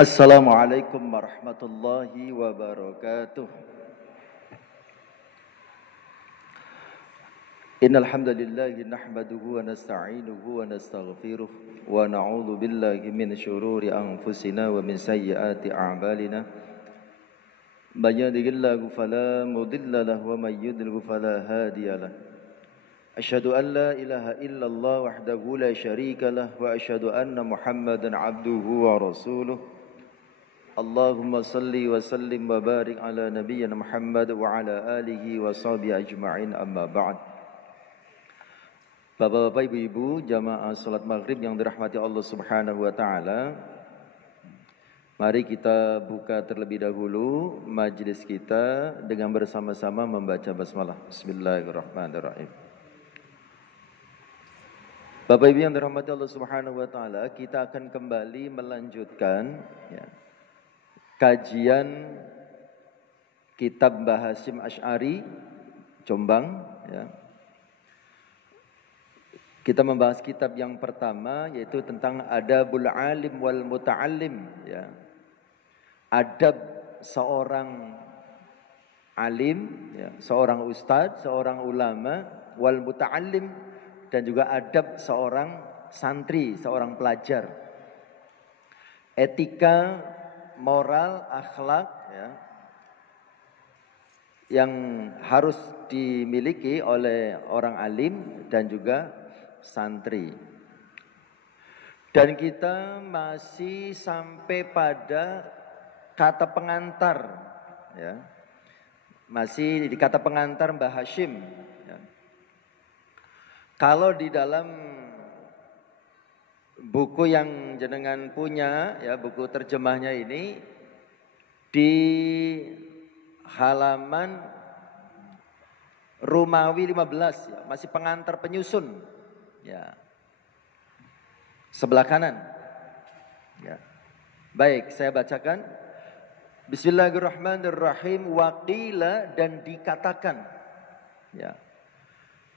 Assalamualaikum warahmatullahi wabarakatuh. Innal hamdalillah nahmaduhu wa nasta'inuhu wa nastaghfiruh wa na'udzu billahi min shururi anfusina wa min sayyiati a'malina. May yahdihillahu fala mudilla lahu wa may yudlil fala hadiya lahu. Asyhadu an la ilaha illallah wahdahu la syarika lah wa asyhadu anna Muhammadan 'abduhu wa rasuluh. Allahumma salli wa sallim wa barik ala nabiyyina Muhammad wa ala alihi wa sahbihi ajma'in, amma ba'd. Bapak-bapak, ibu-ibu, jamaah salat maghrib yang dirahmati Allah Subhanahu wa taala. Mari kita buka terlebih dahulu majlis kita dengan bersama-sama membaca basmalah. Bismillahirrahmanirrahim. Bapak Ibu yang dirahmati Allah Subhanahu wa taala, kita akan kembali melanjutkan kajian kitab Mbah Hasyim Asy'ari Jombang Kita membahas kitab yang pertama, yaitu tentang Adabul Alim wal Muta'allim, Adab seorang alim, seorang ustadz, seorang ulama, wal muta'allim, dan juga adab seorang santri, seorang pelajar. Etika, moral, akhlak yang harus dimiliki oleh orang alim dan juga santri. Dan kita masih sampai pada kata pengantar, masih di kata pengantar Mbah Hasyim. Kalau di dalam buku yang jenengan punya, buku terjemahnya ini, di halaman Rumawi 15, masih pengantar penyusun, sebelah kanan. Baik, saya bacakan. Bismillahirrahmanirrahim. Waqila, dan dikatakan,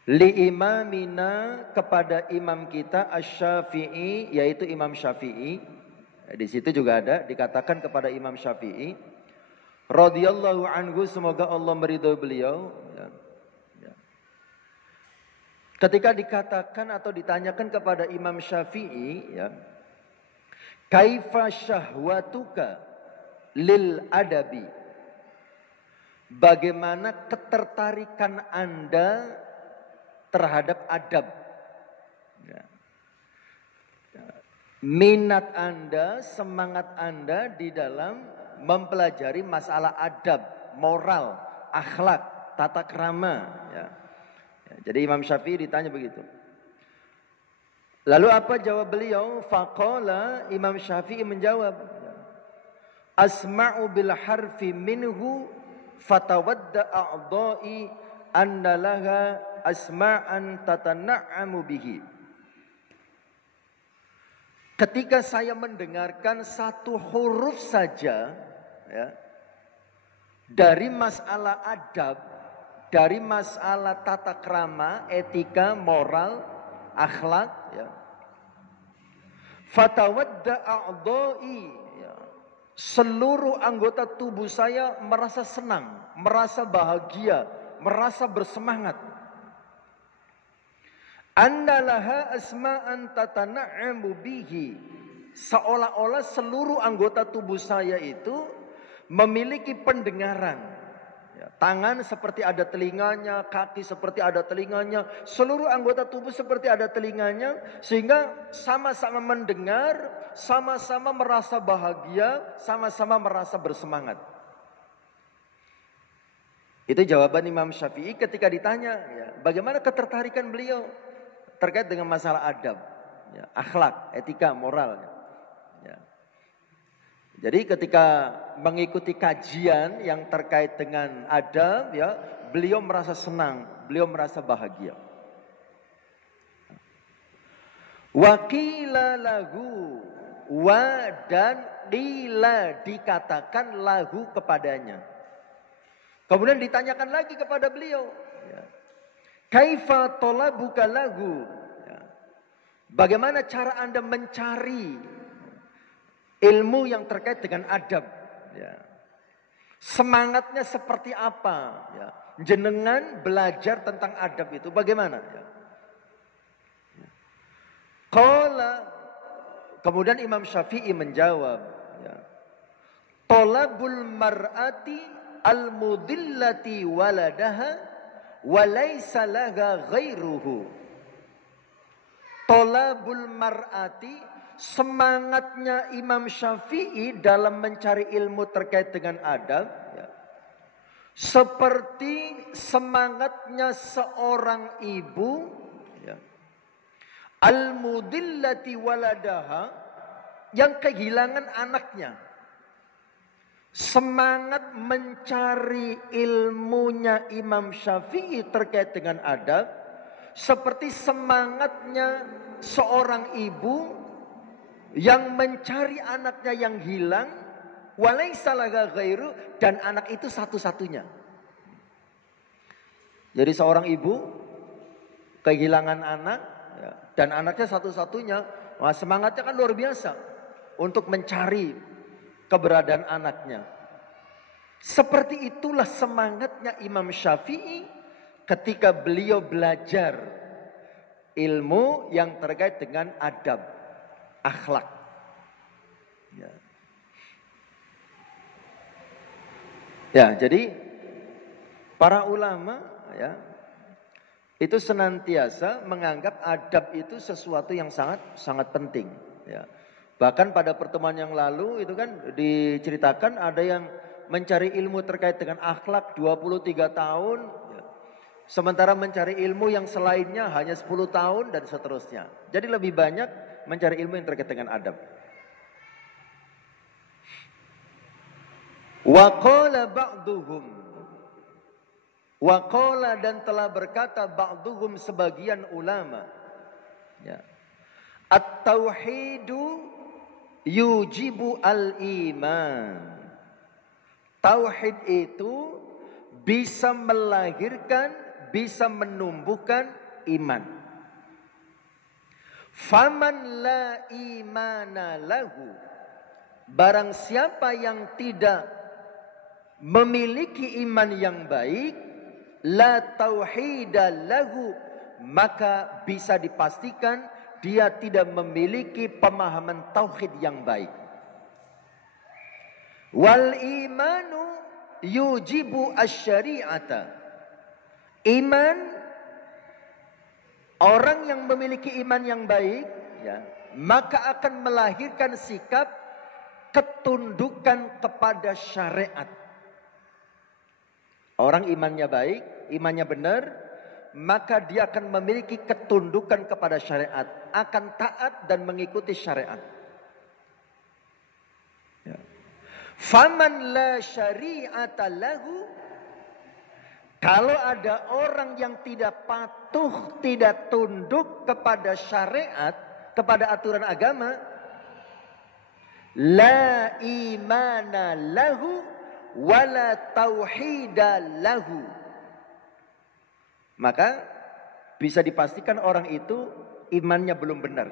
li imamina, kepada imam kita Asy-Syafi'i, yaitu Imam Syafi'i. Di situ juga ada dikatakan kepada Imam Syafi'i radhiyallahu anhu, semoga Allah meridhai beliau. Ketika dikatakan atau ditanyakan kepada Imam Syafi'i, kaifa syahwatuka lil adabi, bagaimana ketertarikan Anda terhadap adab, minat Anda, semangat Anda di dalam mempelajari masalah adab, moral, akhlak, tata krama. Jadi Imam Syafi'i ditanya begitu. Lalu apa jawab beliau? Faqala, Imam Syafi'i menjawab, asma'u bil harfi minhu fatawadda a'dha'i anna laha asma'an tatana'amu bihi. Ketika saya mendengarkan satu huruf saja dari masalah adab, dari masalah tata krama, etika, moral, akhlak, fatawadda a'dha'i, seluruh anggota tubuh saya merasa senang, merasa bahagia, merasa bersemangat. Annalaha asma'an tatana'amu bihi, seolah-olah seluruh anggota tubuh saya itu memiliki pendengaran. Tangan seperti ada telinganya, kaki seperti ada telinganya, seluruh anggota tubuh seperti ada telinganya, sehingga sama-sama mendengar, sama-sama merasa bahagia, sama-sama merasa bersemangat. Itu jawaban Imam Syafi'i ketika ditanya, bagaimana ketertarikan beliau terkait dengan masalah adab, akhlak, etika, moral. Jadi ketika mengikuti kajian yang terkait dengan adab, beliau merasa senang, beliau merasa bahagia. Waqila lahu, dan qila, dikatakan lahu kepadanya. Kemudian ditanyakan lagi kepada beliau, kaifa talabuka lahu, bagaimana cara Anda mencari ilmu yang terkait dengan adab. Ya. Semangatnya seperti apa? Ya. Jenengan belajar tentang adab itu bagaimana? Ya. Kemudian Imam Syafi'i menjawab, ya, Tolabul mar'ati al-mudillati waladaha walaysa laha ghairuhu. Tolabul mar'ati, semangatnya Imam Syafi'i dalam mencari ilmu terkait dengan adab, ya, seperti semangatnya seorang ibu, ya, al-mudillati waladaha, yang kehilangan anaknya. Semangat mencari ilmunya Imam Syafi'i terkait dengan adab seperti semangatnya seorang ibu yang mencari anaknya yang hilang, walaysa laha ghairu, dan anak itu satu-satunya. Jadi seorang ibu kehilangan anak, ya, dan anaknya satu-satunya, wah, semangatnya kan luar biasa untuk mencari keberadaan anaknya. Seperti itulah semangatnya Imam Syafi'i ketika beliau belajar ilmu yang terkait dengan adab, akhlak. Ya. Ya, jadi para ulama, ya, itu senantiasa menganggap adab itu sesuatu yang sangat penting. Ya. Bahkan pada pertemuan yang lalu itu kan diceritakan ada yang mencari ilmu terkait dengan akhlak 23 tahun. Ya. Sementara mencari ilmu yang selainnya hanya 10 tahun dan seterusnya. Jadi lebih banyak mencari ilmu yang terkait dengan adab. Wa qala ba'duhum. Wa qala, dan telah berkata ba'duhum, sebagian ulama. Ya. At-tauhidu yujibu al-iman. Tauhid itu bisa melahirkan, bisa menumbuhkan iman. Faman la imana lahu, barang siapa yang tidak memiliki iman yang baik, la tauhida lahu, maka bisa dipastikan dia tidak memiliki pemahaman tauhid yang baik. Wal imanu yujibu asy-syari'ata. Iman, orang yang memiliki iman yang baik, ya, maka akan melahirkan sikap ketundukan kepada syariat. Orang imannya baik, imannya benar, maka dia akan memiliki ketundukan kepada syariat, akan taat dan mengikuti syariat. Ya. Faman la syari'ata lahu, kalau ada orang yang tidak patuh, tidak tunduk kepada syariat, kepada aturan agama, la imana lahu wala tauhida lahu, maka bisa dipastikan orang itu imannya belum benar,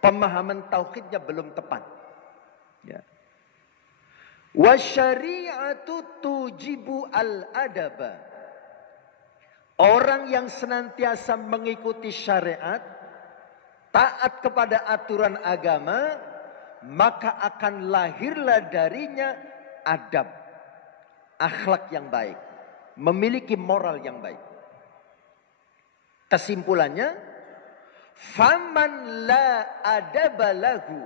pemahaman tauhidnya belum tepat. Ya. Wasyari'atu tujibu al-adaba. Orang yang senantiasa mengikuti syariat, taat kepada aturan agama, maka akan lahirlah darinya adab, akhlak yang baik, memiliki moral yang baik. Kesimpulannya, faman la adaba lahu,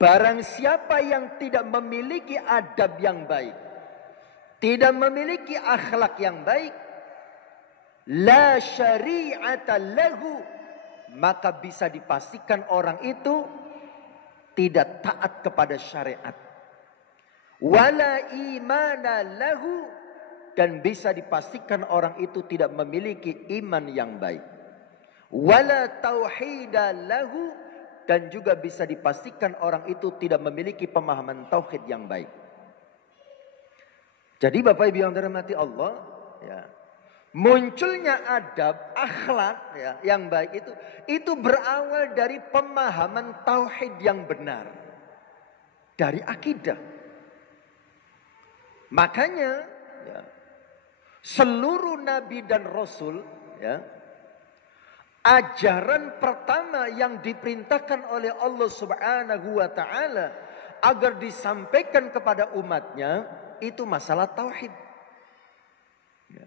barang siapa yang tidak memiliki adab yang baik, tidak memiliki akhlak yang baik, la syari'ata lahu, maka bisa dipastikan orang itu tidak taat kepada syariat. Wala imana lahu, dan bisa dipastikan orang itu tidak memiliki iman yang baik. Wala tauhida lahu, dan juga bisa dipastikan orang itu tidak memiliki pemahaman tauhid yang baik. Jadi Bapak Ibu yang dirahmati Allah, ya, munculnya adab, akhlak, ya, yang baik itu berawal dari pemahaman tauhid yang benar. dari akidah. Makanya ya, seluruh nabi dan rasul ya, ajaran pertama yang diperintahkan oleh Allah Subhanahu wa taala agar disampaikan kepada umatnya itu masalah tauhid. Ya.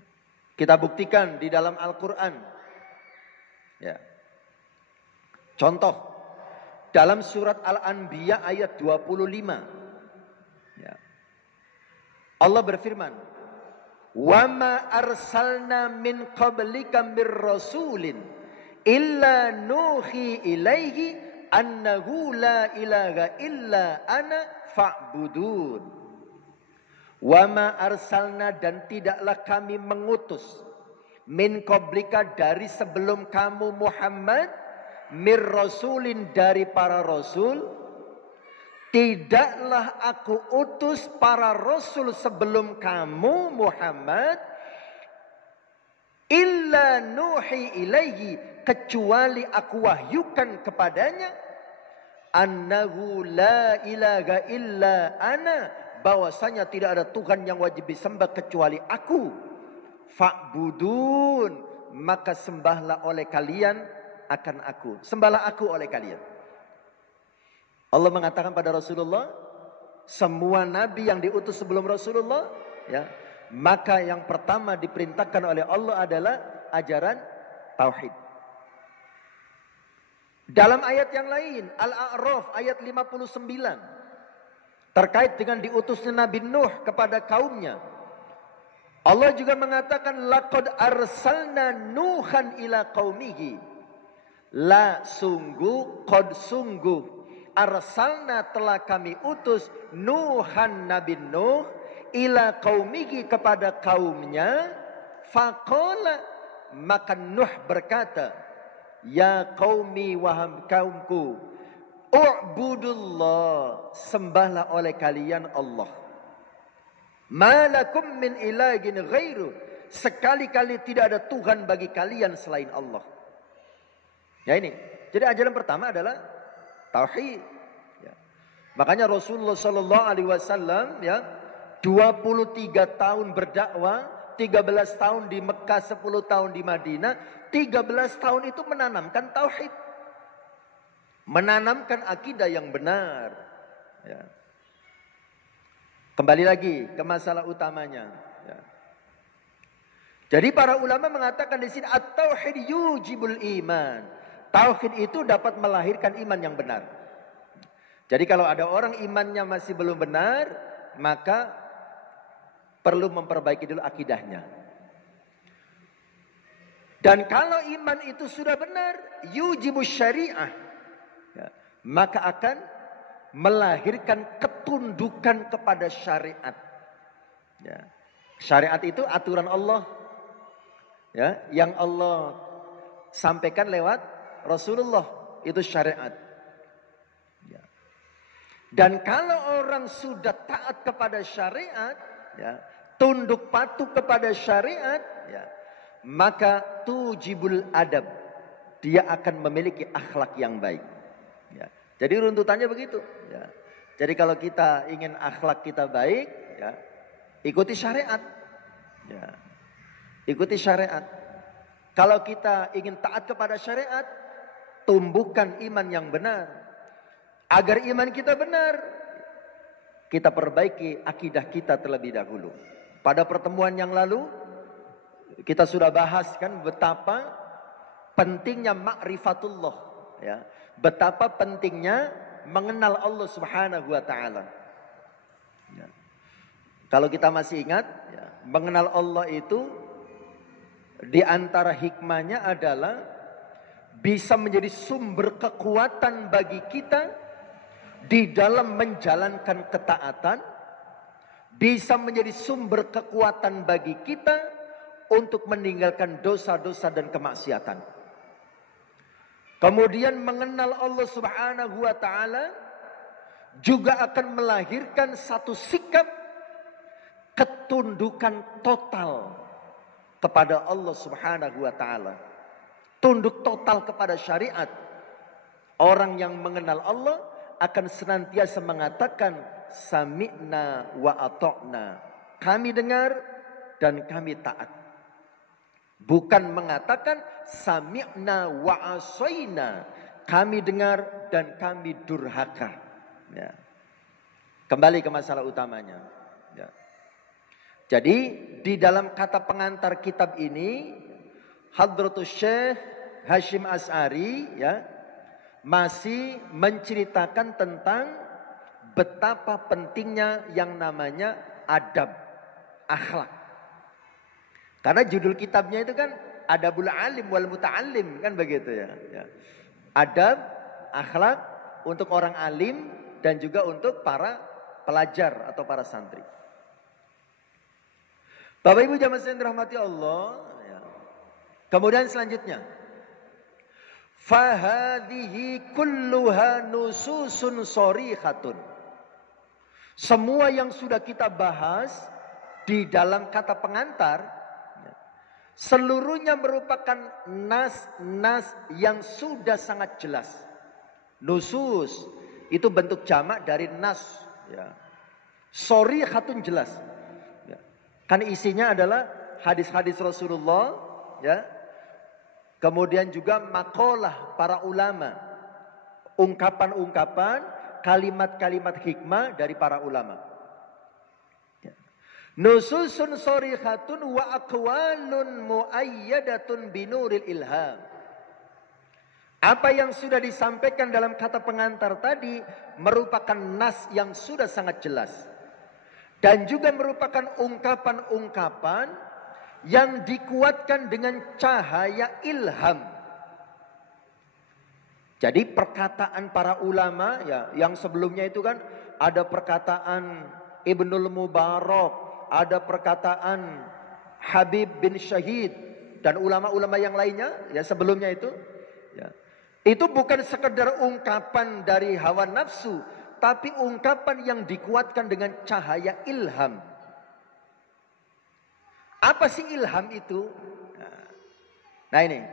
Kita buktikan di dalam Al-Qur'an. Ya. Contoh dalam surat Al-Anbiya ayat 25. Ya. Allah berfirman, "Wa ma arsalna min qablika mir rasulin illa nuhi ilaihi annahu la ilaha illa ana fa'budun." Wa ma arsalna, dan tidaklah kami mengutus, min qablika, dari sebelum kamu Muhammad, mir rasulin, dari para rasul. Tidaklah aku utus para rasul sebelum kamu Muhammad, illa nuhi ilaihi, kecuali aku wahyukan kepadanya, annahu la ilaha illa ana, bahwasanya tidak ada Tuhan yang wajib disembah kecuali aku. Fa'budun, maka sembahlah oleh kalian akan aku. Sembahlah aku oleh kalian. Allah mengatakan pada Rasulullah, semua nabi yang diutus sebelum Rasulullah, ya, maka yang pertama diperintahkan oleh Allah adalah ajaran tauhid. Dalam ayat yang lain, Al-A'raf ayat 59, terkait dengan diutusnya Nabi Nuh kepada kaumnya, Allah juga mengatakan, laqad arsalna Nuhan ila qaumihi. La, sungguh, qad, sungguh, arsalna, telah kami utus, Nuhan, Nabi Nuh, ila qaumihi, kepada kaumnya. Faqala, maka Nuh berkata, ya qaumi, wahai kaumku, u'budullah, sembahlah oleh kalian Allah. Malakum min ilahin ghairu, sekali-kali tidak ada Tuhan bagi kalian selain Allah. Ya ini, jadi ajaran pertama adalah tauhid. Ya. Makanya Rasulullah Sallallahu Alaihi Wasallam ya 23 tahun berdakwah, 13 tahun di Mekah, 10 tahun di Madinah, 13 tahun itu menanamkan tauhid, menanamkan akidah yang benar. Ya. Kembali lagi ke masalah utamanya. Ya. Jadi para ulama mengatakan di sini at-tauhid yujibul iman. Tauhid itu dapat melahirkan iman yang benar. Jadi kalau ada orang imannya masih belum benar, maka perlu memperbaiki dulu akidahnya. Dan kalau iman itu sudah benar, yujibus syariah, ya, maka akan melahirkan ketundukan kepada syariat. Ya. Syariat itu aturan Allah, ya, yang Allah sampaikan lewat Rasulullah, itu syariat. Ya. Dan kalau orang sudah taat kepada syariat, ya, tunduk patuh kepada syariat, ya, maka tujibul adab, dia akan memiliki akhlak yang baik. Ya. Jadi runtutannya begitu. Ya. Jadi kalau kita ingin akhlak kita baik, ya, ikuti syariat. Ya. Ikuti syariat. Kalau kita ingin taat kepada syariat, tumbuhkan iman yang benar. Agar iman kita benar, kita perbaiki akidah kita terlebih dahulu. Pada pertemuan yang lalu, kita sudah bahas kan betapa pentingnya ma'rifatullah, ya. Betapa pentingnya mengenal Allah Subhanahu wa taala. Ya. Kalau kita masih ingat, ya, mengenal Allah itu di antara hikmahnya adalah bisa menjadi sumber kekuatan bagi kita di dalam menjalankan ketaatan, bisa menjadi sumber kekuatan bagi kita untuk meninggalkan dosa-dosa dan kemaksiatan. Kemudian mengenal Allah Subhanahu wa taala juga akan melahirkan satu sikap ketundukan total kepada Allah Subhanahu wa taala. Tunduk total kepada syariat. Orang yang mengenal Allah akan senantiasa mengatakan sami'na wa ata'na. Kami dengar dan kami taat. Bukan mengatakan sami'na wa asaina. Kami dengar dan kami durhaka. Ya. Kembali ke masalah utamanya. Ya. Jadi di dalam kata pengantar kitab ini, Hadratus Syekh Hashim Asy'ari ya masih menceritakan tentang betapa pentingnya yang namanya adab, akhlak. Karena judul kitabnya itu kan Adabul Alim wal Muta'allim, kan begitu ya. Ya. Adab, akhlak untuk orang alim dan juga untuk para pelajar atau para santri. Bapak Ibu jamaah sekalian dirahmati Allah. Ya. Kemudian selanjutnya, fahadhihi kulluha nususun sharihatun. Semua yang sudah kita bahas di dalam kata pengantar, seluruhnya merupakan nas-nas yang sudah sangat jelas. Nusus itu bentuk jamak dari nas. Ya. Sharihatun jelas. Kan isinya adalah hadis-hadis Rasulullah, ya. Kemudian juga maqalah para ulama, ungkapan-ungkapan, kalimat-kalimat hikmah dari para ulama. Ya. Nususun sharihatun wa aqwalun muayyadatun binuril ilham. Apa yang sudah disampaikan dalam kata pengantar tadi merupakan nas yang sudah sangat jelas. Dan juga merupakan ungkapan-ungkapan yang dikuatkan dengan cahaya ilham. Jadi perkataan para ulama ya, yang sebelumnya itu kan ada perkataan Ibnul Mubarak, ada perkataan Habib bin Syahid dan ulama-ulama yang lainnya ya sebelumnya itu. Ya. Itu bukan sekedar ungkapan dari hawa nafsu, tapi ungkapan yang dikuatkan dengan cahaya ilham. Apa sih ilham itu? Nah ini.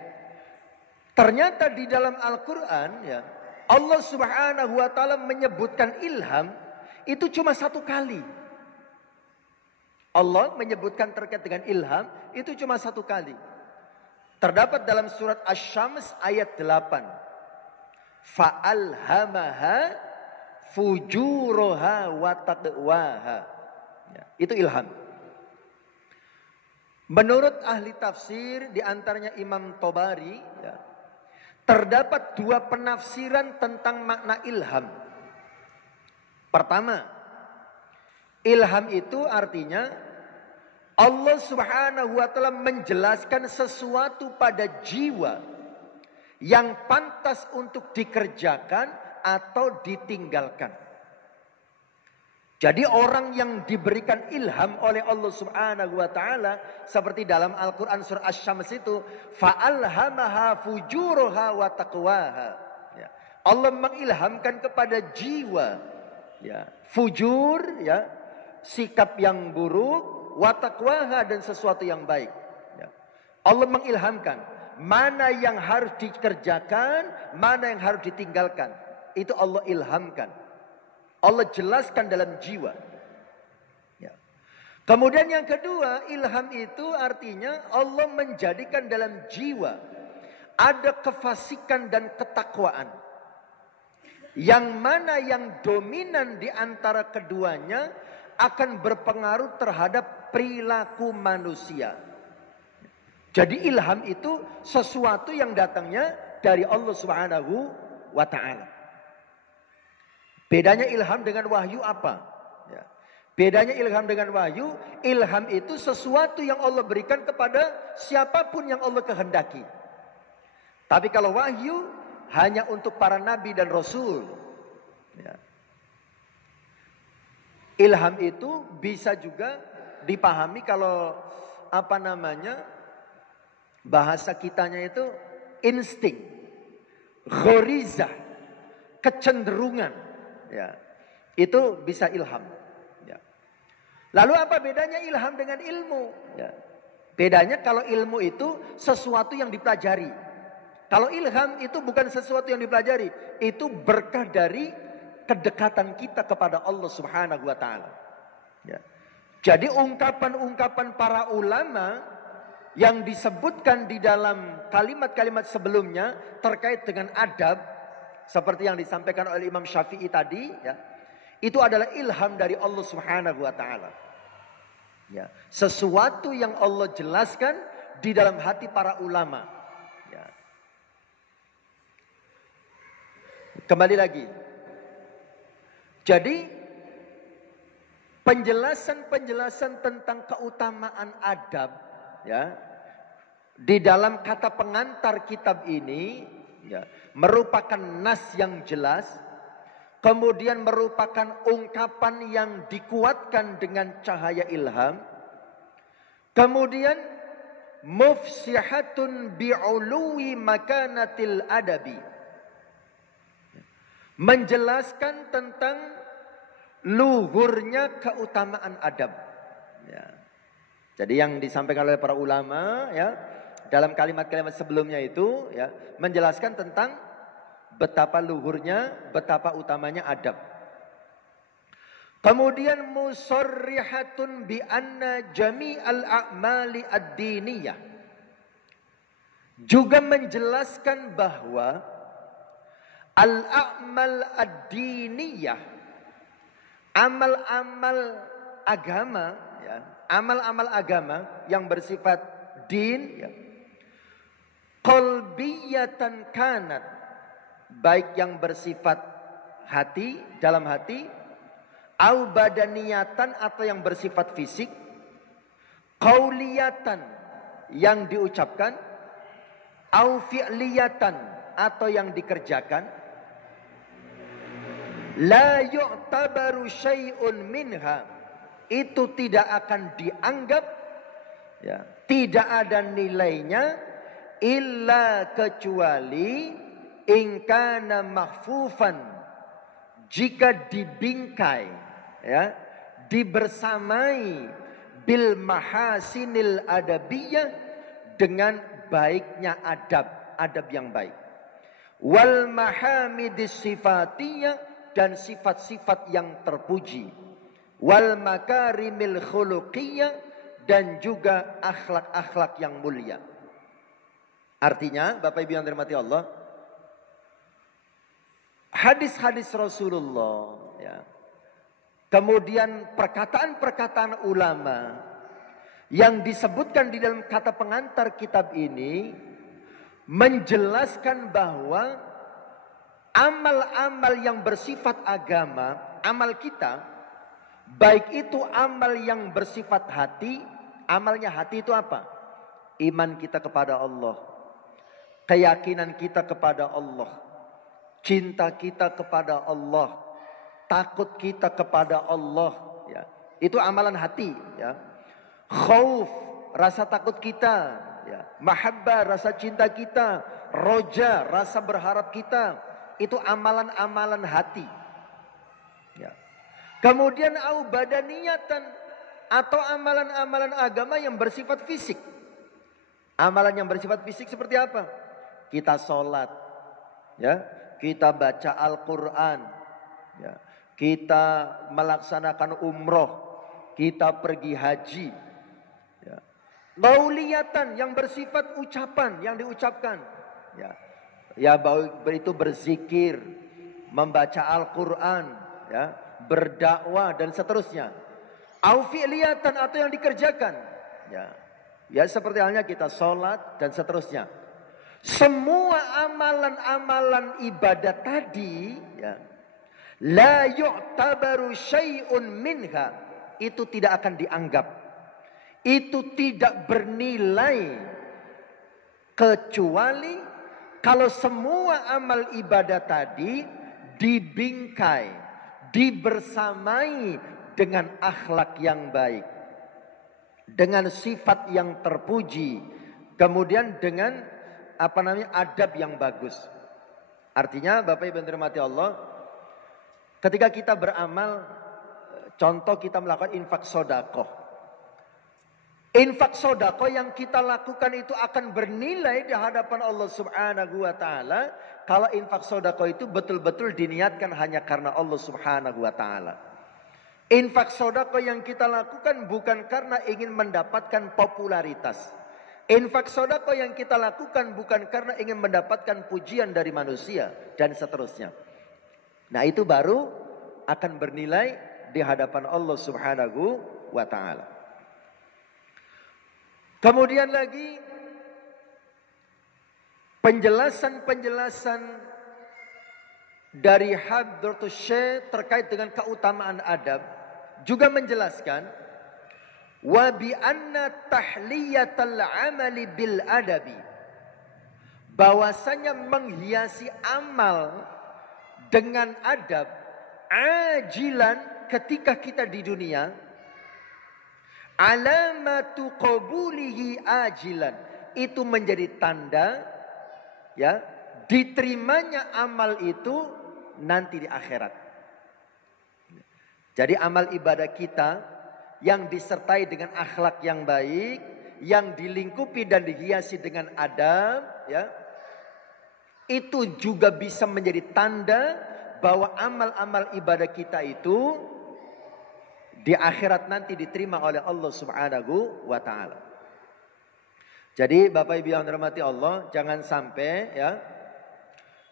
Ternyata di dalam Al-Quran ya, Allah Subhanahu wa ta'ala menyebutkan ilham itu cuma satu kali. Allah menyebutkan terkait dengan ilham itu cuma satu kali. Terdapat dalam surat Asy-Syams ayat 8. Fa'alhamaha fujuraha wa taqwaha. Ya, itu ilham. Menurut ahli tafsir di antaranya Imam Tobari, ya, terdapat dua penafsiran tentang makna ilham. Pertama, ilham itu artinya Allah Subhanahu wa ta'ala menjelaskan sesuatu pada jiwa yang pantas untuk dikerjakan atau ditinggalkan. Jadi orang yang diberikan ilham oleh Allah Subhanahu wa ta'ala seperti dalam Al-Quran surah Asy-Syams itu, fa'alhamaha fujuraha wa taqwaha. Ya. Allah mengilhamkan kepada jiwa ya, fujur ya, sikap yang buruk, wa taqwaha dan sesuatu yang baik. Ya. Allah mengilhamkan mana yang harus dikerjakan, mana yang harus ditinggalkan. Itu Allah ilhamkan. Allah jelaskan dalam jiwa. Ya. Kemudian yang kedua, ilham itu artinya Allah menjadikan dalam jiwa ada kefasikan dan ketakwaan. Yang mana yang dominan di antara keduanya akan berpengaruh terhadap perilaku manusia. Jadi ilham itu sesuatu yang datangnya dari Allah Subhanahu wa ta'ala. Bedanya ilham dengan wahyu apa? Ya. Bedanya ilham dengan wahyu, ilham itu sesuatu yang Allah berikan kepada siapapun yang Allah kehendaki. Tapi kalau wahyu hanya untuk para nabi dan rasul. Ya. Ilham itu bisa juga dipahami kalau bahasa kitanya itu insting, ghorizah, kecenderungan. Ya, itu bisa ilham. Ya. Lalu apa bedanya ilham dengan ilmu? Ya. Bedanya kalau ilmu itu sesuatu yang dipelajari. Kalau ilham itu bukan sesuatu yang dipelajari, itu berkah dari kedekatan kita kepada Allah Subhanahu wa taala. Ya. Jadi ungkapan-ungkapan para ulama yang disebutkan di dalam kalimat-kalimat sebelumnya terkait dengan adab, seperti yang disampaikan oleh Imam Syafi'i tadi, ya, itu adalah ilham dari Allah Subhanahu wa taala. Ya, sesuatu yang Allah jelaskan di dalam hati para ulama. Ya. Kembali lagi. Jadi penjelasan-penjelasan tentang keutamaan adab, ya, di dalam kata pengantar kitab ini, ya, merupakan nas yang jelas, kemudian merupakan ungkapan yang dikuatkan dengan cahaya ilham, kemudian mufsihatun bi'ului makanatil adabi, menjelaskan tentang luhurnya keutamaan adab. Ya. Jadi yang disampaikan oleh para ulama, ya, dalam kalimat-kalimat sebelumnya itu, ya, menjelaskan tentang betapa luhurnya, betapa utamanya adab. Kemudian musarrihatun bi anna jami'al a'mali ad-diniyah, juga menjelaskan bahwa al-a'mal ad-diniyah, amal-amal agama, ya, amal-amal agama yang bersifat din, ya, qalbiyatan kanat, baik yang bersifat hati, dalam hati, au badaniyatan atau yang bersifat fisik, qauliyatan yang diucapkan, au fi'liyatan atau yang dikerjakan, la yu'tabaru syai'un minha, itu tidak akan dianggap, ya, tidak ada nilainya, illa kecuali in kana mahfufan, jika dibingkai, ya, dibersamai bil mahasinil adabiyah, dengan baiknya adab, adab yang baik, wal mahamidis sifatiyah, dan sifat-sifat yang terpuji, wal makarimil khuluqiyah, dan juga akhlak-akhlak yang mulia. Artinya, Bapak Ibu yang dirahmati Allah, hadis-hadis Rasulullah, ya, kemudian perkataan-perkataan ulama yang disebutkan di dalam kata pengantar kitab ini menjelaskan bahwa amal-amal yang bersifat agama, amal kita, baik itu amal yang bersifat hati, amalnya hati itu apa? Iman kita kepada Allah, keyakinan kita kepada Allah, cinta kita kepada Allah, takut kita kepada Allah, ya. Itu amalan hati, ya. Khauf, rasa takut kita, ya. Mahabbah, rasa cinta kita, roja, rasa berharap kita, itu amalan-amalan hati, ya. Kemudian au badaniyatan, atau amalan-amalan agama yang bersifat fisik. Amalan yang bersifat fisik seperti apa? Kita sholat, ya, kita baca Al-Quran, ya, kita melaksanakan umroh, kita pergi haji, ya. Qauliyatan yang bersifat ucapan, yang diucapkan, ya, ya, itu berzikir, membaca Al-Quran, ya, berdakwah dan seterusnya. Au fi'liyatan atau yang dikerjakan, ya, ya, seperti halnya kita sholat dan seterusnya. Semua amalan-amalan ibadat tadi, ya, la yu'tabaru syai'un minha, itu tidak akan dianggap, itu tidak bernilai, kecuali kalau semua amal ibadat tadi dibingkai, dibersamai dengan akhlak yang baik, dengan sifat yang terpuji, kemudian dengan adab yang bagus. Artinya, Bapak Ibu yang dirahmati Allah, ketika kita beramal, contoh kita melakukan infak sodakoh, Infak sodako yang kita lakukan itu akan bernilai di hadapan Allah Subhanahu wa Ta'ala. Kalau infak sodako itu betul-betul diniatkan hanya karena Allah Subhanahu wa Ta'ala. Infak sodako yang kita lakukan bukan karena ingin mendapatkan popularitas. Infak sodako yang kita lakukan bukan karena ingin mendapatkan pujian dari manusia dan seterusnya. Nah, itu baru akan bernilai di hadapan Allah Subhanahu wa Ta'ala. Kemudian lagi penjelasan-penjelasan dari Hadratus Syekh terkait dengan keutamaan adab juga menjelaskan wa bi anna tahliyatal amali bil adabi, bahwasanya menghiasi amal dengan adab ajilan ketika kita di dunia, alamatu qabulihi ajilan, itu menjadi tanda ya diterimanya amal itu nanti di akhirat. Jadi amal ibadah kita yang disertai dengan akhlak yang baik, yang dilingkupi dan dihiasi dengan adab, ya, itu juga bisa menjadi tanda bahwa amal-amal ibadah kita itu di akhirat nanti diterima oleh Allah Subhanahu wa Ta'ala. Jadi Bapak Ibu yang dirahmati Allah, jangan sampai ya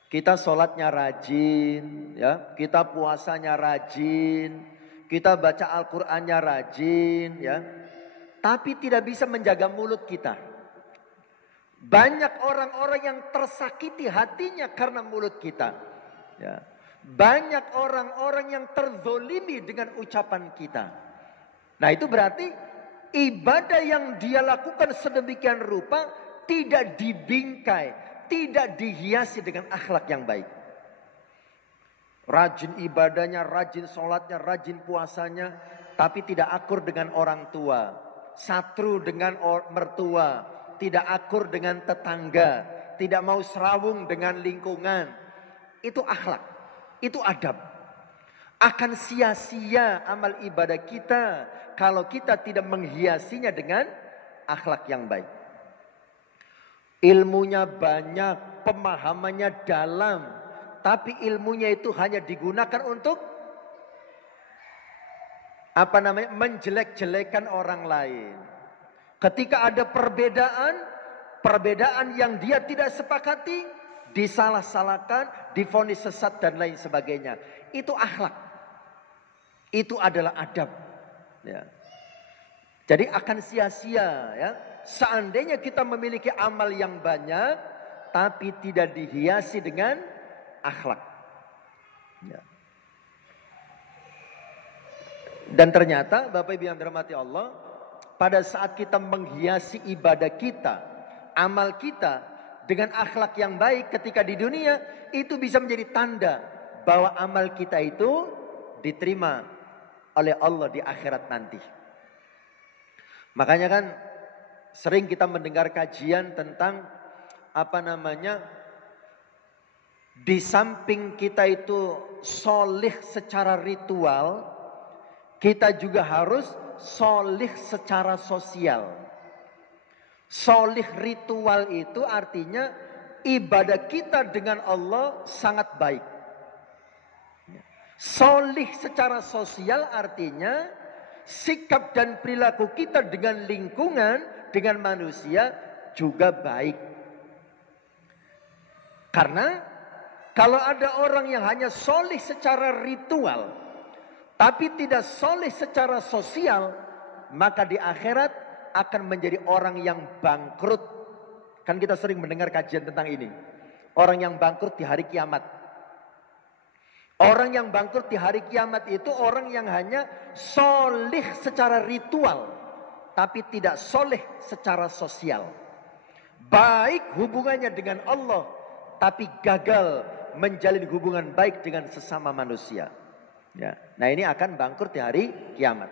kita sholatnya rajin, ya, kita puasanya rajin, kita baca Al-Qur'annya rajin, ya, tapi tidak bisa menjaga mulut kita. Banyak orang-orang yang tersakiti hatinya karena mulut kita, ya. Banyak orang-orang yang terzolimi dengan ucapan kita. Nah, itu berarti ibadah yang dia lakukan sedemikian rupa tidak dibingkai, tidak dihiasi dengan akhlak yang baik. Rajin ibadahnya, rajin sholatnya, rajin puasanya, tapi tidak akur dengan orang tua, satru dengan mertua, tidak akur dengan tetangga, tidak mau serawung dengan lingkungan. Itu akhlak. Itu adab. Akan sia-sia amal ibadah kita kalau kita tidak menghiasinya dengan akhlak yang baik. Ilmunya banyak, pemahamannya dalam, tapi ilmunya itu hanya digunakan untuk menjelek-jelekan orang lain. Ketika ada perbedaan yang dia tidak sepakati, disalah-salahkan, divonis sesat dan lain sebagainya. Itu akhlak. Itu adalah adab. Ya. Jadi akan sia-sia ya. Seandainya kita memiliki amal yang banyak, tapi tidak dihiasi dengan akhlak. Ya. Dan ternyata Bapak Ibu yang dirahmati Allah, pada saat kita menghiasi ibadah kita, amal kita dengan akhlak yang baik ketika di dunia, itu bisa menjadi tanda bahwa amal kita itu diterima oleh Allah di akhirat nanti. Makanya kan sering kita mendengar kajian tentang di samping kita itu solih secara ritual, kita juga harus solih secara sosial. Solih ritual itu artinya ibadah kita dengan Allah sangat baik. Solih secara sosial artinya sikap dan perilaku kita dengan lingkungan, dengan manusia juga baik. Karena kalau ada orang yang hanya solih secara ritual, tapi tidak solih secara sosial, maka di akhirat akan menjadi orang yang bangkrut. Kan kita sering mendengar kajian tentang ini. Orang yang bangkrut di hari kiamat. Orang yang bangkrut di hari kiamat itu orang yang hanya solih secara ritual, tapi tidak soleh secara sosial. Baik hubungannya dengan Allah, tapi gagal menjalin hubungan baik dengan sesama manusia. Ya. Nah, ini akan bangkrut di hari kiamat.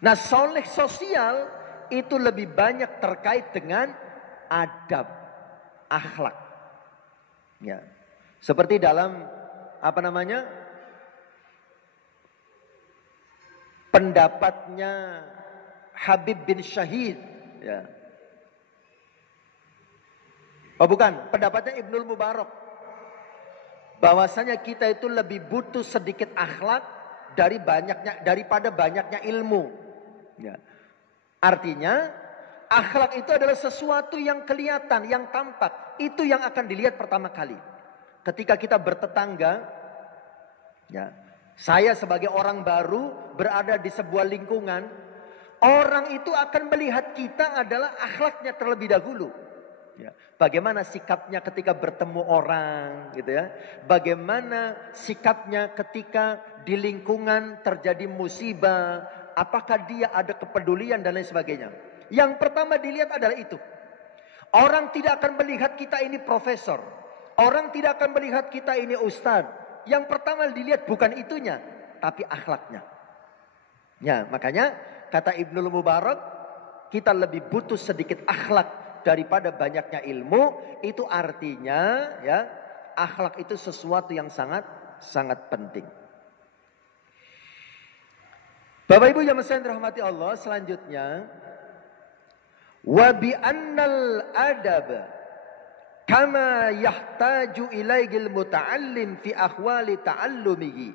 Nah, soleh sosial itu lebih banyak terkait dengan adab, akhlak. Ya. Seperti dalam pendapatnya Habib bin Syahid. Ya. Oh bukan, pendapatnya Ibnul Mubarak. Bahwasanya kita itu lebih butuh sedikit akhlak daripada banyaknya ilmu. Ya. Artinya akhlak itu adalah sesuatu yang kelihatan, yang tampak. Itu yang akan dilihat pertama kali. Ketika kita bertetangga, ya, saya sebagai orang baru berada di sebuah lingkungan, orang itu akan melihat kita adalah akhlaknya terlebih dahulu. Ya. Bagaimana sikapnya ketika bertemu orang, gitu ya. Bagaimana sikapnya ketika di lingkungan terjadi musibah, apakah dia ada kepedulian dan lain sebagainya. Yang pertama dilihat adalah itu. Orang tidak akan melihat kita ini profesor. Orang tidak akan melihat kita ini ustadz. Yang pertama dilihat bukan itunya, tapi akhlaknya. Ya, makanya kata Ibnul Mubarak, kita lebih butuh sedikit akhlak daripada banyaknya ilmu. Itu artinya ya, akhlak itu sesuatu yang sangat penting. Bapak Ibu yang dirahmati Allah, selanjutnya wa bi annal adab kama yahtaju ilaihil muta'allim fi ahwali ta'allumihi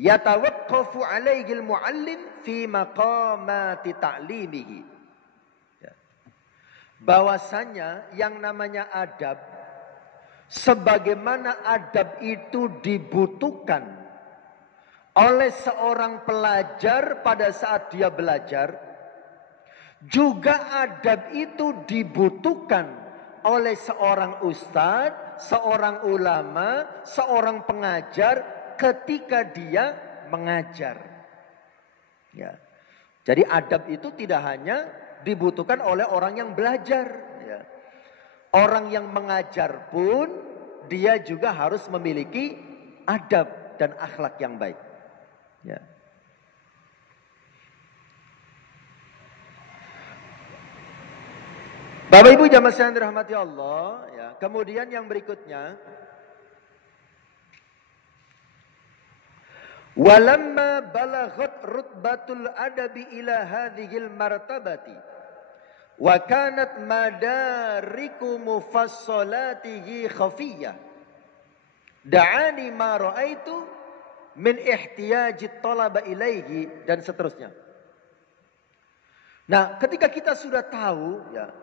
yatawaqqafu alaihil muallim fi maqamati ta'limihi. Bahwasanya yang namanya adab, sebagaimana adab itu dibutuhkan oleh seorang pelajar pada saat dia belajar, juga adab itu dibutuhkan oleh seorang ustadz, seorang ulama, seorang pengajar ketika dia mengajar. Ya. Jadi adab itu tidak hanya dibutuhkan oleh orang yang belajar. Ya. Orang yang mengajar pun dia juga harus memiliki adab dan akhlak yang baik. Ya. Bapak Ibu jamaah sekalian dirahmati Allah, ya. Kemudian yang berikutnya, walamma balaghat rutbatul adabi ila hadhil martabati wa kanat madariku mufassalatihi khafiyah da'ani ma ra'aitu min ihtiyaji talaba ilaihi, dan seterusnya. Nah, ketika kita sudah tahu ya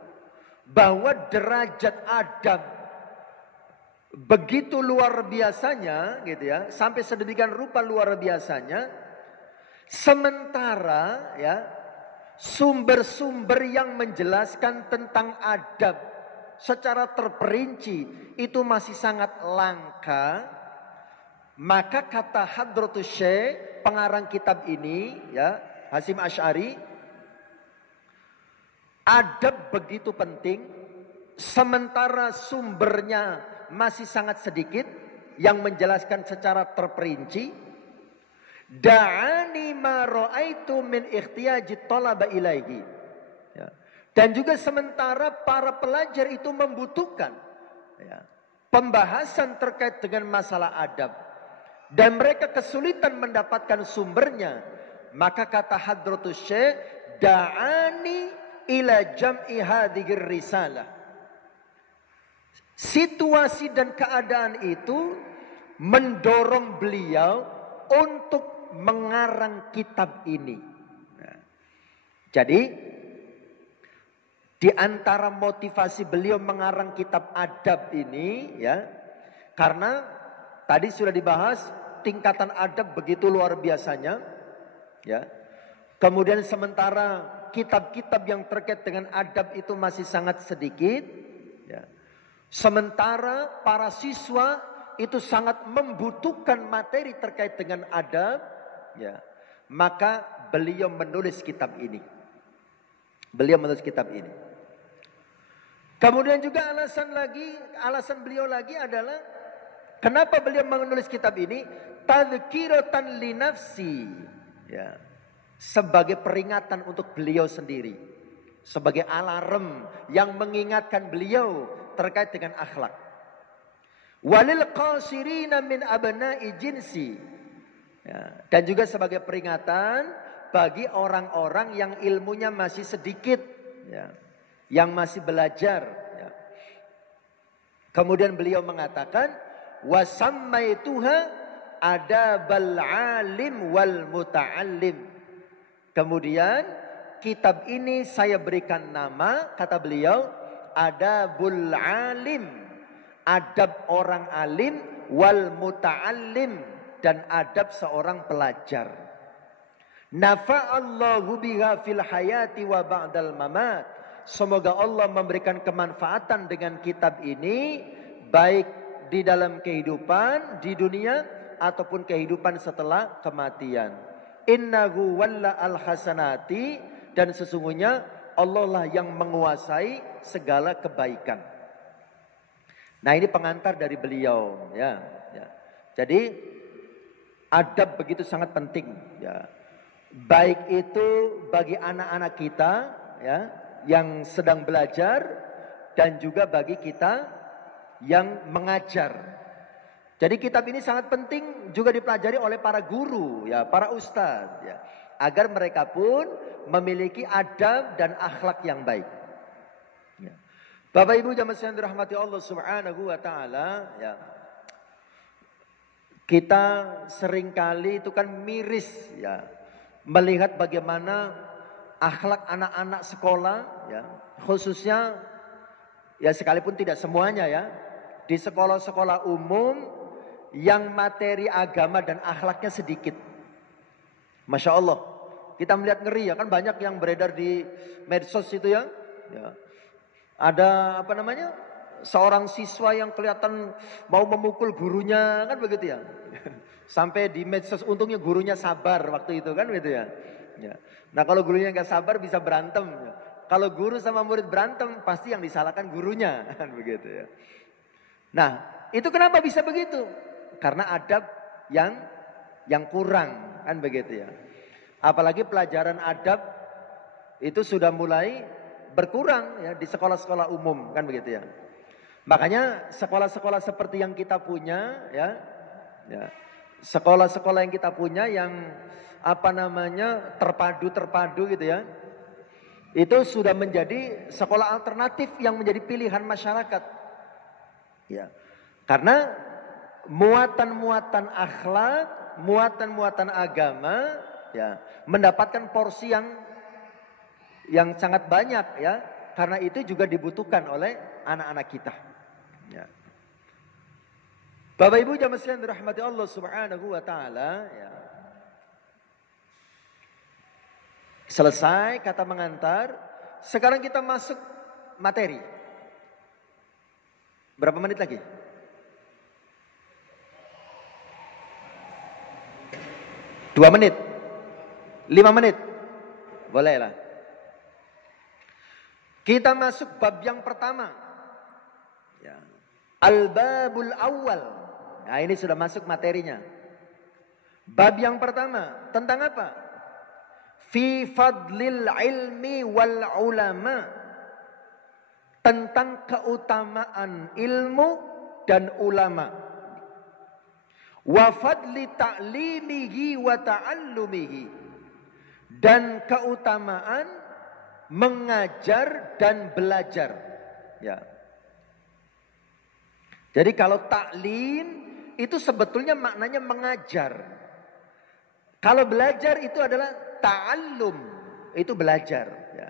bahwa derajat adab begitu luar biasanya gitu ya, sampai sedemikian rupa luar biasanya, sementara ya sumber-sumber yang menjelaskan tentang adab secara terperinci itu masih sangat langka, maka kata Hadratus Syekh pengarang kitab ini ya, Hasyim Asy'ari, adab begitu penting sementara sumbernya masih sangat sedikit yang menjelaskan secara terperinci. Da'ani ma ra'aitu min ihtiyaji talaba ilaihi. Ya. Dan juga sementara para pelajar itu membutuhkan ya, pembahasan terkait dengan masalah adab, dan mereka kesulitan mendapatkan sumbernya, maka kata Hadratus Syekh, da'ani ila jam'i hadhigir risalah. Situasi dan keadaan itu mendorong beliau untuk mengarang kitab ini. Nah, jadi di antara motivasi beliau mengarang kitab adab ini ya, karena tadi sudah dibahas tingkatan adab begitu luar biasanya ya. Kemudian sementara kitab-kitab yang terkait dengan adab itu masih sangat sedikit ya. Sementara para siswa itu sangat membutuhkan materi terkait dengan adab ya. Maka beliau menulis kitab ini. Kemudian juga alasan beliau lagi adalah kenapa beliau menulis kitab ini? Tadhkiratan li nafsi ya. Sebagai peringatan untuk beliau sendiri, sebagai alarm yang mengingatkan beliau terkait dengan akhlak. Walil qasirina min abna'i jinsi ya. Dan juga sebagai peringatan bagi orang-orang yang ilmunya masih sedikit, ya, yang masih belajar. Ya. Kemudian beliau mengatakan, wasammaituha adabal alim wal muta'allim. Kemudian kitab ini saya berikan nama, kata beliau, adabul alim, adab orang alim, wal muta'allim, dan adab seorang pelajar. Nafa'allahu biha fil hayati wa ba'dal mamat. Semoga Allah memberikan kemanfaatan dengan kitab ini, baik di dalam kehidupan di dunia ataupun kehidupan setelah kematian. Innahu walla al-hasanati, dan sesungguhnya Allah lah yang menguasai segala kebaikan. Nah, ini pengantar dari beliau, ya. Jadi adab begitu sangat penting, ya. Baik itu bagi anak-anak kita, ya, yang sedang belajar, dan juga bagi kita yang mengajar. Jadi kitab ini sangat penting juga dipelajari oleh para guru, ya, para ustadz, ya, agar mereka pun memiliki adab dan akhlak yang baik. Ya. Bapak Ibu jamaah sekalian dirahmati Allah Subhanahu wa taala, ya. Kita seringkali itu kan miris, ya, melihat bagaimana akhlak anak-anak sekolah, ya, khususnya, ya, sekalipun tidak semuanya, ya, di sekolah-sekolah umum yang materi agama dan akhlaknya sedikit. Masya Allah, kita melihat ngeri, ya, kan banyak yang beredar di medsos itu, ya. Ada seorang siswa yang kelihatan mau memukul gurunya, kan begitu, ya. Sampai di medsos, untungnya gurunya sabar waktu itu, kan begitu, ya. Nah, kalau gurunya nggak sabar bisa berantem. Kalau guru sama murid berantem, pasti yang disalahkan gurunya, kan begitu, ya. Nah, itu kenapa bisa begitu? Karena adab yang kurang, kan begitu, ya. Apalagi pelajaran adab itu sudah mulai berkurang, ya, di sekolah-sekolah umum, kan begitu, ya. Makanya sekolah-sekolah seperti yang kita punya, ya, sekolah-sekolah yang kita punya yang terpadu gitu, ya, itu sudah menjadi sekolah alternatif yang menjadi pilihan masyarakat, ya. Karena muatan-muatan akhlak, muatan-muatan agama, ya, mendapatkan porsi yang sangat banyak, ya. Karena itu juga dibutuhkan oleh anak-anak kita, ya. Bapak Ibu jamaah sekalian dirahmati Allah Subhanahu wa taala, ya. Selesai kata mengantar, sekarang kita masuk materi. Berapa menit lagi? 2 menit? 5 menit? Boleh lah. Kita masuk bab yang pertama, ya. Al-babul awal. Nah, ini sudah masuk materinya. Bab yang pertama tentang apa? Fi fadlil ilmi wal ulama. Tentang keutamaan ilmu dan ulama. Wa fadli ta'limihi wa ta'allumihi. Dan keutamaan mengajar dan belajar, ya. Jadi kalau taklim itu sebetulnya maknanya mengajar. Kalau belajar itu adalah ta'allum, itu belajar, ya.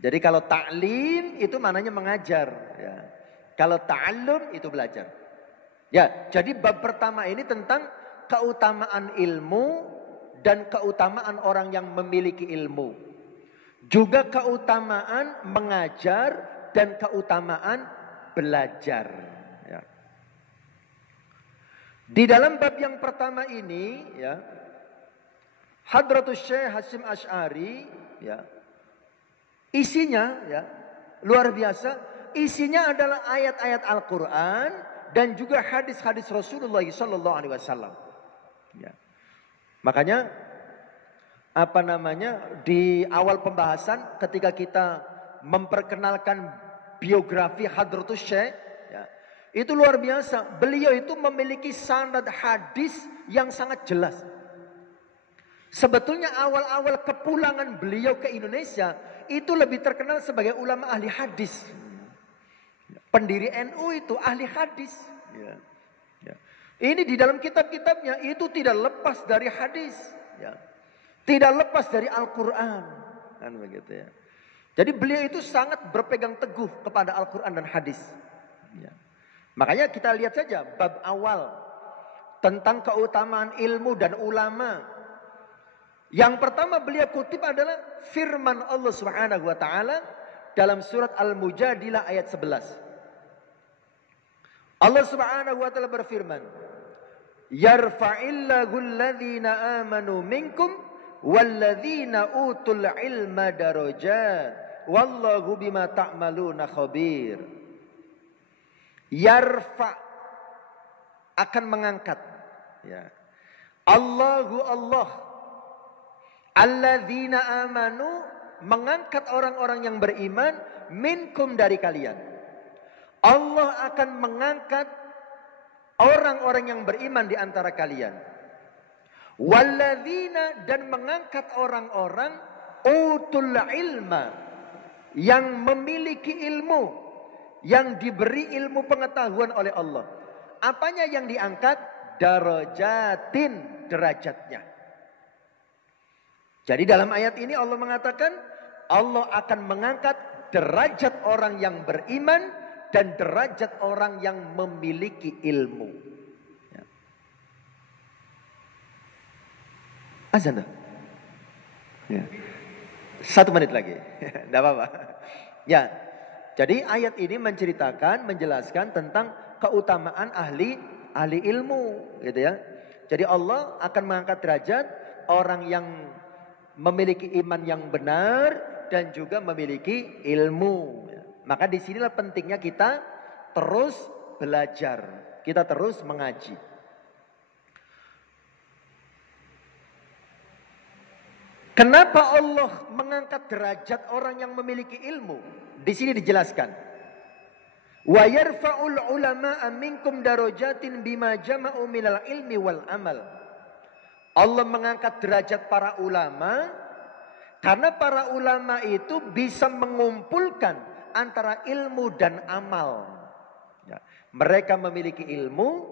Jadi kalau taklim itu maknanya mengajar, ya. Kalau ta'allum itu belajar. Ya, jadi bab pertama ini tentang keutamaan ilmu dan keutamaan orang yang memiliki ilmu. Juga keutamaan mengajar dan keutamaan belajar, ya. Di dalam bab yang pertama ini, ya, Hadratus Syekh Hasyim Asy'ari, ya, isinya, ya, luar biasa. Isinya adalah ayat-ayat Al-Quran dan juga hadis-hadis Rasulullah SAW. Ya. Makanya di awal pembahasan ketika kita memperkenalkan biografi Hadratus Syekh, ya, itu luar biasa. Beliau itu memiliki sanad hadis yang sangat jelas. Sebetulnya awal-awal kepulangan beliau ke Indonesia itu lebih terkenal sebagai ulama ahli hadis. Pendiri NU itu ahli hadis. Ya. Ya. Ini di dalam kitab-kitabnya itu tidak lepas dari hadis. Ya. Tidak lepas dari Al-Quran. Kan begitu ya. Jadi beliau itu sangat berpegang teguh kepada Al-Quran dan hadis. Ya. Makanya kita lihat saja bab awal tentang keutamaan ilmu dan ulama. Yang pertama beliau kutip adalah firman Allah Subhanahu wa taala dalam surat Al-Mujadilah ayat 11. Allah Subhanahu wa taala berfirman, "Yarfa'illahu alladhina amanu minkum walladzina utul ilma darajat wallahu bima ta'maluna khabir." Yarfa akan mengangkat, ya. Allahu Allah, alladzina amanu mengangkat orang-orang yang beriman minkum dari kalian. Allah akan mengangkat orang-orang yang beriman di antara kalian. Walladzina dan mengangkat orang-orang utul ilma yang memiliki ilmu, yang diberi ilmu pengetahuan oleh Allah. Apanya yang diangkat? Darajatin, derajatnya. Jadi dalam ayat ini Allah mengatakan Allah akan mengangkat derajat orang yang beriman dan derajat orang yang memiliki ilmu. Ya. Azan dah. Ya. 1 menit lagi. Tidak apa-apa. Ya. Jadi ayat ini menjelaskan tentang keutamaan ahli ilmu, gitu ya. Jadi Allah akan mengangkat derajat orang yang memiliki iman yang benar dan juga memiliki ilmu. Maka disinilah pentingnya kita terus belajar, kita terus mengaji. Kenapa Allah mengangkat derajat orang yang memiliki ilmu? Di sini dijelaskan. Wa yarfa'ul ulama'a minkum darajatin bima jama'u minal ilmi wal amal. Allah mengangkat derajat para ulama karena para ulama itu bisa mengumpulkan antara ilmu dan amal. Ya. Mereka memiliki ilmu,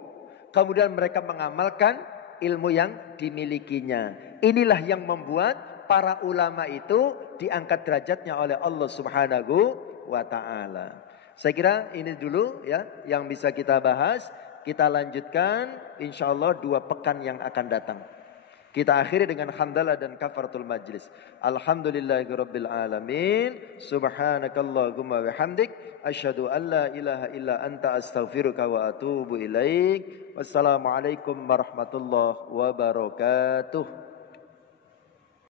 kemudian mereka mengamalkan ilmu yang dimilikinya. Inilah yang membuat para ulama itu diangkat derajatnya oleh Allah Subhanahu wa taala. Saya kira ini dulu ya yang bisa kita bahas. Kita lanjutkan insyaallah 2 pekan yang akan datang. Kita akhiri dengan hamdalah dan kafaratul majlis. Alhamdulillahirabbil alamin. Subhanakallahumma bihamdik asyhadu an la ilaha illa anta astaghfiruka wa atubu ilaik. Wassalamualaikum warahmatullahi wabarakatuh.